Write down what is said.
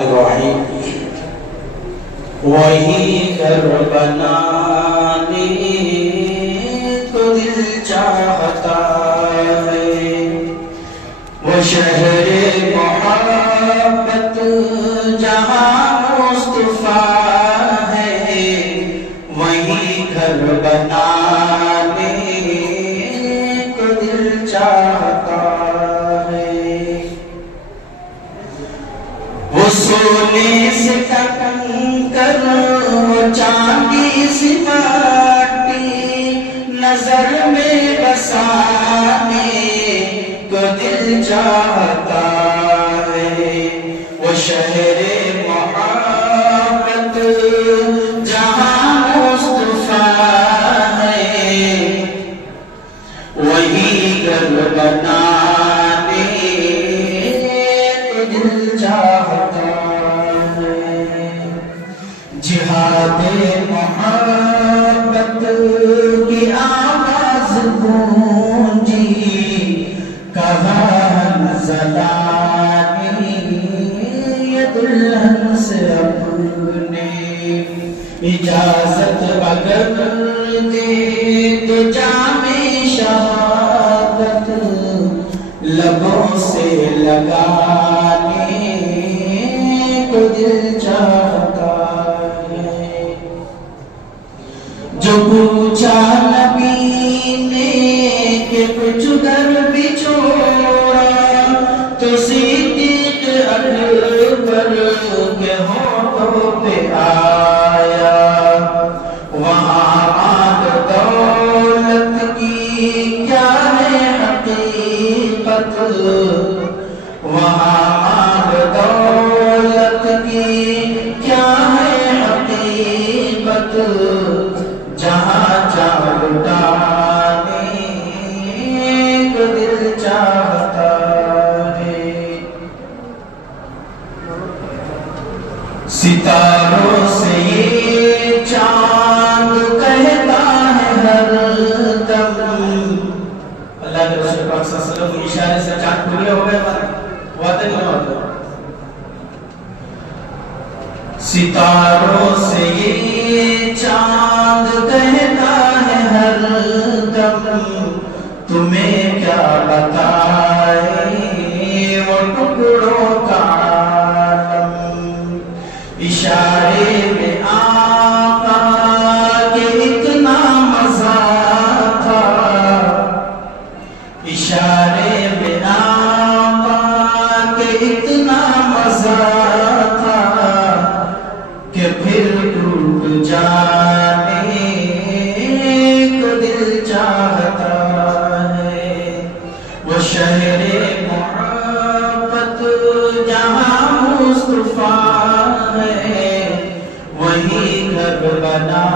الرحیم وہی گھر بنانے کو دل چاہتا ہے، وہ شہر محبت جہاں مصطفیٰ ہے، وہی گھر بنانے کو دل چاہتا ہے۔ وہ سونے سے کنکر وہ چاندی سی مٹی نظر میں بسانے کو دل چاہتا ہے، وہ شہر محبت جہاں مصطفیٰ ہے، وہی گھر بنانے کو دل چاہتا ہے۔ جہاد محبت کی آواز گونجی، کہاں زدانی یہ دلہن سے اپنے، اجازت اگر دے تو جام شہادت لبوں سے لگانے کو دل چاہتا ہے۔ جو پوچھا نبی نے کہ کچھ گھر بھی چھوڑا، تو صدیق اکبر کے ہونٹوں پہ آیا، وہاں آگ دولت کی کیا ہے حقیقت، وہاں آگ دولت کی کیا ہے حقیقت، جہاں جان لٹانے کو دل چاہتا ہے۔ ستاروں سے یہ چاند کہتا ہے ہر دم، اللہ کے رسول پاک صلی اللہ علیہ وسلم کے اشارے سے چاند پورے ہو گئے، وعدے نہیں ہوتے۔ ستاروں سے یہ چاند کہتا ہے ہر دم، تمہیں کیا بتائے وہ ٹکڑوں کا عالم، اشارے میں آقا کے اتنا مزہ تھا، اشارے میں آقا کے اتنا مزہ تھا کہ پھر ٹوٹ جانے کو دل چاہتا ہے، وہ شہر محبت جہاں مصطفیٰ ہے، وہی گھر بنا